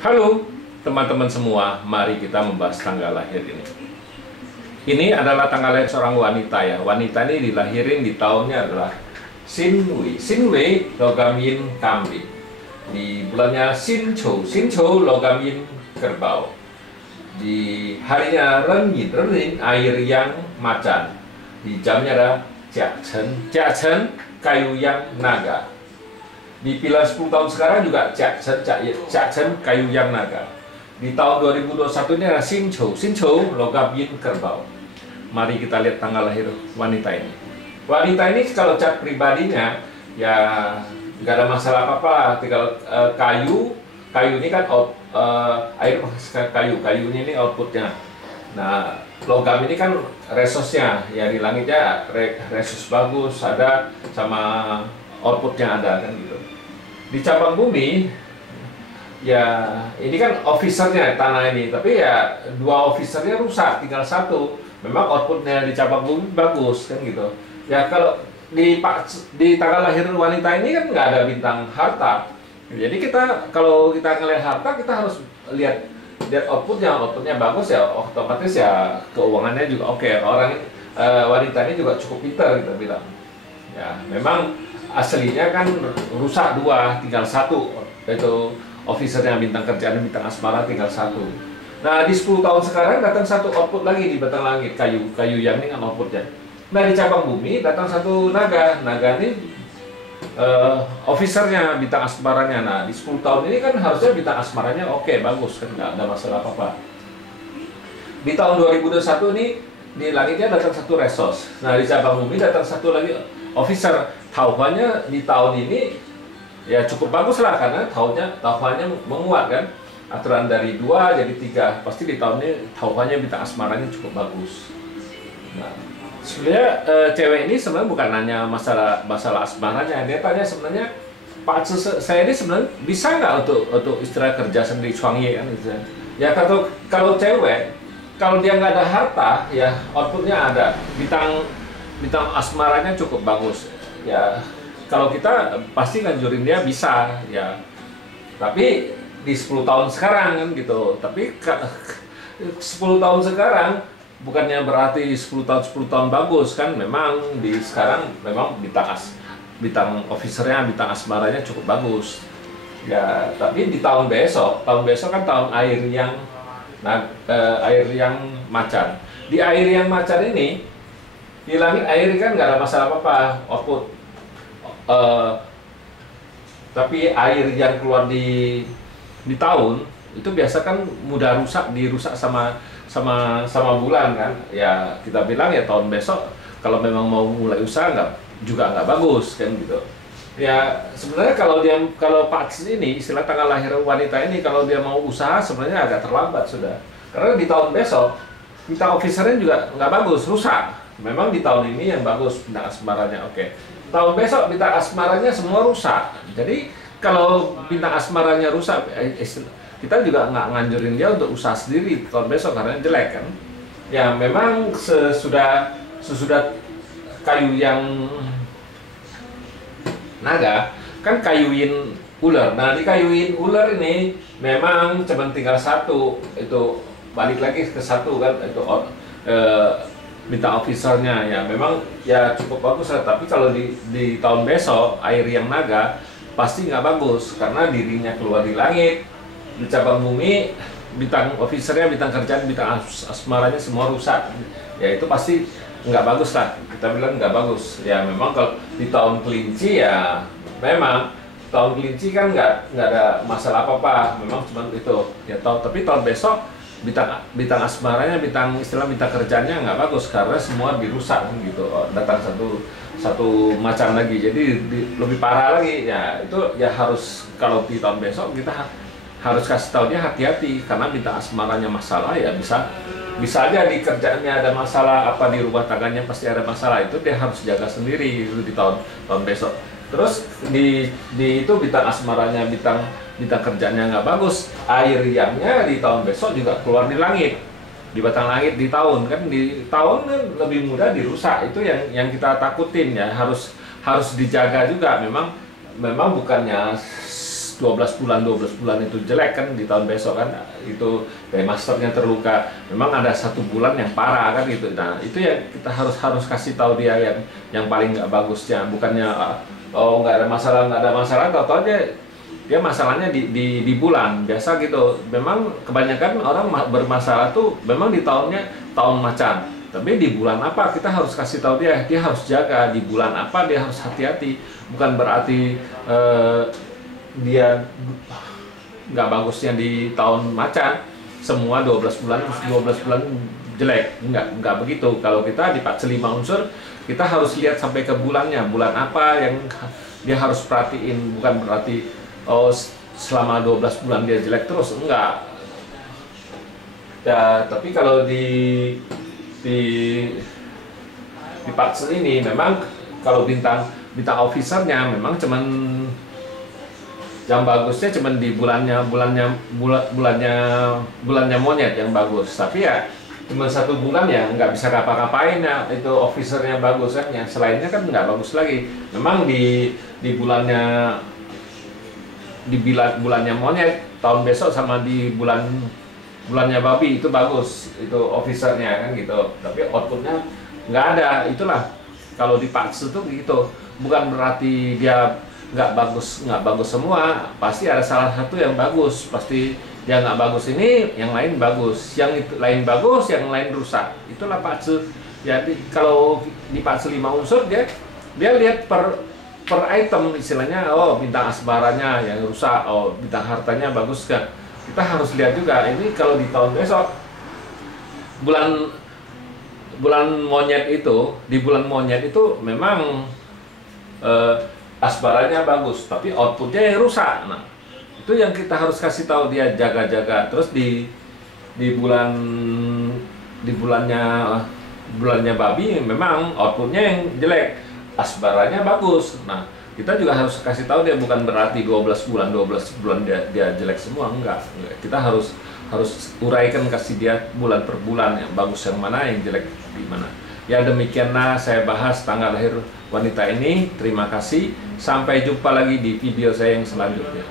Halo teman-teman semua, mari kita membahas tanggal lahir ini. Ini adalah tanggal lahir seorang wanita ya. Wanita ini dilahirin di tahunnya adalah Sinwei. Sinwei logam yin kambing. Di bulannya Sinchou. Sinchou logam yin kerbau. Di harinya Renyin. Renyin air yang macan. Di jamnya ada Jiachen. Jiachen kayu yang naga. Di pilihan 10 tahun sekarang juga Jiachen kayu yang naga. Di tahun 2021 ini ada Sinchou. Sinchou logam yin kerbau. Mari kita lihat tanggal lahir wanita ini. Wanita ini kalau cat pribadinya ya nggak ada masalah apa-apa. Tinggal kayu ini kan air kayunya ini outputnya. Nah logam ini kan resosnya ya, di langitnya resos bagus ada, sama outputnya ada kan gitu. Di cabang bumi ya ini kan officernya tanah ini, tapi ya dua officernya rusak, tinggal satu. Memang outputnya di cabang bumi bagus kan gitu. Ya kalau di tanggal lahir wanita ini kan nggak ada bintang harta. Jadi kalau kita ngelihat harta, kita harus lihat outputnya bagus ya, otomatis ya keuangannya juga oke. Wanita ini juga cukup pintar kita bilang. Ya memang aslinya kan rusak dua, tinggal satu, yaitu officernya bintang kerjaan, bintang asmara tinggal satu. Nah di 10 tahun sekarang datang satu output lagi di batang langit, kayu yang ini kan outputnya. Nah di cabang bumi datang satu naga ini officernya bintang asmaranya. Nah di 10 tahun ini kan harusnya bintang asmaranya oke, bagus kan, nggak ada masalah apa-apa. Di tahun 2021 ini di langitnya datang satu resos. Nah di cabang bumi datang satu lagi officer. Taufannya di tahun ini ya cukup bagus lah, karena taufannya menguat kan. Aturan dari 2 jadi 3. Pasti di tahun ini taufannya bintang asmaranya cukup bagus. Nah, sebenarnya cewek ini sebenarnya bukan nanya masalah asmaranya. Dia tanya sebenarnya, Pak, saya ini sebenarnya bisa nggak untuk istirahat kerja sendiri, suami kan gitu. Ya kalau cewek, kalau dia nggak ada harta ya outputnya ada, bintang asmaranya cukup bagus. Ya kalau kita pasti nganjurin dia bisa ya, tapi di 10 tahun sekarang kan gitu. Tapi 10 tahun sekarang bukannya berarti 10 tahun bagus kan. Memang di sekarang memang bintang officernya, bintang asmaranya cukup bagus ya. Tapi di tahun besok kan tahun air yang macan. Di air yang macan ini, di langit air kan nggak ada masalah apa-apa output, tapi air yang keluar di tahun itu biasa kan mudah dirusak sama bulan kan ya. Kita bilang ya tahun besok kalau memang mau mulai usaha nggak bagus kan gitu ya. Sebenarnya kalau Pak ini istilah tanggal lahir wanita ini, kalau dia mau usaha sebenarnya agak terlambat sudah, karena di tahun besok bintang officernya juga nggak bagus, rusak. Memang di tahun ini yang bagus bintang asmaranya oke. Tahun besok bintang asmaranya semua rusak. Jadi kalau bintang asmaranya rusak, kita juga nggak nganjurin dia untuk usaha sendiri tahun besok karena jelek kan. Ya memang sesudah kayu yang naga kan kayuin ular. Nah di kayuin ular ini memang cuma tinggal satu, itu balik lagi ke satu kan, itu bintang officernya ya memang ya cukup bagus lah. Tapi kalau di tahun besok air yang naga pasti nggak bagus, karena dirinya keluar di langit. Di cabang bumi bintang officernya, bintang kerjaan, bintang asmaranya semua rusak ya. Itu pasti nggak bagus lah, kita bilang nggak bagus ya. Memang kalau di tahun kelinci ya memang tahun kelinci kan nggak ada masalah apa-apa, memang cuma itu ya. Tapi tahun besok bintang asmaranya, bintang kerjanya nggak bagus karena semua dirusak gitu. Datang satu macam lagi, jadi lebih parah lagi ya. Itu ya harus, kalau di tahun besok kita harus kasih tahu dia hati-hati, karena bintang asmaranya masalah ya bisa aja di kerjaannya ada masalah, apa di rumah tangganya pasti ada masalah. Itu dia harus jaga sendiri itu di tahun besok. Terus di itu bintang asmaranya, bintang kerjanya nggak bagus, air yangnya di tahun besok juga keluar di langit, di batang langit di tahun kan. Di tahun kan lebih mudah dirusak. Itu yang kita takutin ya, harus dijaga juga. Memang bukannya 12 bulan itu jelek kan, di tahun besok kan itu kayak masternya terluka, memang ada 1 bulan yang parah kan gitu. Nah itu ya kita harus kasih tahu dia yang paling nggak bagusnya, bukannya oh nggak ada masalah tau aja dia masalahnya di bulan biasa gitu. Memang kebanyakan orang bermasalah tuh memang di tahun macan, tapi di bulan apa kita harus kasih tahu dia harus jaga di bulan apa, dia harus hati-hati. Bukan berarti dia nggak bagusnya di tahun macan semua 12 bulan terus 12 bulan jelek, nggak begitu. Kalau kita di 5 unsur kita harus lihat sampai ke bulannya, bulan apa yang dia harus perhatiin. Bukan berarti oh selama 12 bulan dia jelek terus, enggak ya. Tapi kalau di Patsu ini memang kalau bintang officernya memang cuman yang bagusnya cuman di bulannya monyet yang bagus. Tapi ya cuma 1 bulan ya nggak bisa ngapa-ngapain ya, itu officernya bagus kan, yang selainnya kan nggak bagus lagi. Memang di bulannya monyet tahun besok sama di bulannya babi itu bagus, itu officernya kan gitu. Tapi outputnya nggak ada. Itulah kalau di Patsu tuh gitu, bukan berarti dia nggak bagus semua, pasti ada salah satu yang bagus, pasti dia nggak bagus ini, yang lain bagus, yang itu lain bagus, yang lain rusak. Itulah Patsu. Jadi kalau di Patsu 5 unsur dia lihat per item istilahnya. Oh bintang asbaranya yang rusak, oh bintang hartanya bagus kan. Kita harus lihat juga ini kalau di tahun besok bulan monyet itu, di bulan monyet itu memang asbaranya bagus, tapi outputnya yang rusak. Nah itu yang kita harus kasih tahu dia, jaga-jaga. Terus di bulannya babi memang outputnya yang jelek, asbaranya bagus. Nah kita juga harus kasih tahu dia, bukan berarti 12 bulan dia jelek semua, enggak. Kita harus uraikan, kasih dia bulan per bulan yang bagus yang mana, yang jelek di mana. Ya demikianlah saya bahas tanggal lahir wanita ini. Terima kasih, sampai jumpa lagi di video saya yang selanjutnya.